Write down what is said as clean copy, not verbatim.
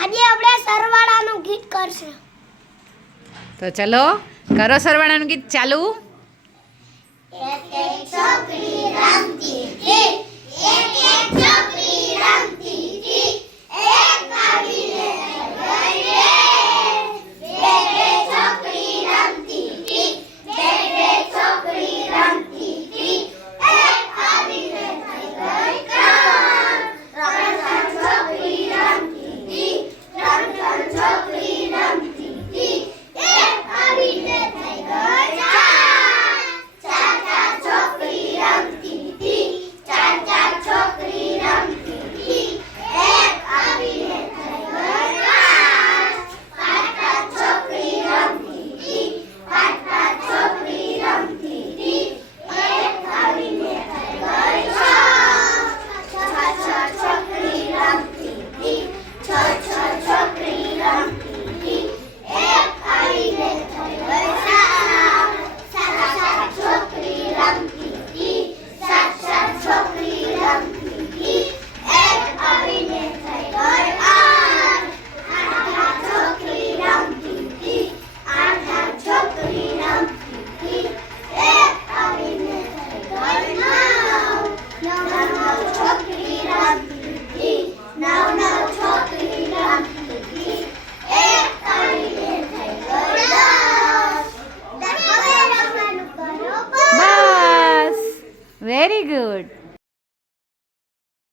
આજે આપણે સરવાળાનું ગીત કરશે. તો ચલો કરો સરવાળાનું ગીત ચાલુ. એક એક છોકરી રમતી હતી, એક એક છોકરી રમતી હતી,